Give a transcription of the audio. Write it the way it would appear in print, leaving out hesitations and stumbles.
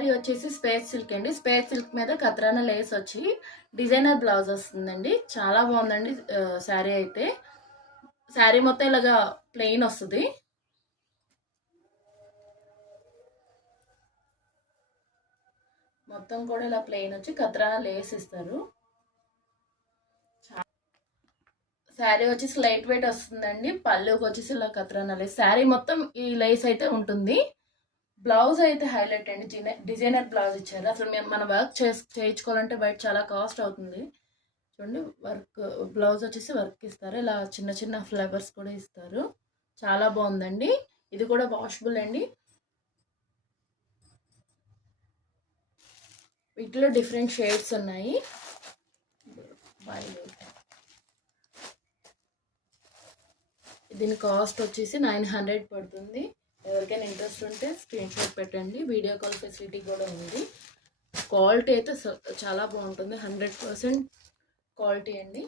శారీ వచ్చేసి space silk అండి. Space silk మీద కత్రానా లేస్ వచ్చి డిజైనర్ బ్లౌజ్ వస్తుందండి. చాలా బాగుందండి శారీ అయితే. శారీ మొత్తం ఇలాగా ప్లెయిన్ వస్తుంది. మొత్తం కూడా ఇలా ప్లెయిన్ వచ్చి కత్రానా లేస్ ఇస్తారు. శారీ వచ్చేసి లైట్ వెయిట్ వస్తుందండి. పళ్ళుకి వచ్చేసి ఇలా కత్రానా లేస్. శారీ మొత్తం ఈ లేస్ అయితే ఉంటుంది. బ్లౌజ్ అయితే హైలైట్ అండి. డిజైనర్ బ్లౌజ్ ఇచ్చారు. అసలు మన వర్క్ చేయించుకోవాలంటే బయట చాలా కాస్ట్ అవుతుంది. చూడండి, వర్క్ బ్లౌజ్ వచ్చేసి వర్క్ ఇస్తారు. ఇలా చిన్న చిన్న ఫ్లవర్స్ కూడా ఇస్తారు. చాలా బాగుందండి. ఇది కూడా వాషబుల్ అండి. వీటిలో డిఫరెంట్ షేడ్స్ ఉన్నాయి. దీని కాస్ట్ వచ్చేసి 900 పడుతుంది. ఎవరికైనా ఇంట్రెస్ట్ ఉంటే స్క్రీన్ షాట్ పెట్టండి. వీడియో కాల్ ఫెసిలిటీ కూడా ఉంది. క్వాలిటీ అయితే చాలా బాగుంటుంది. 100% క్వాలిటీ అండి.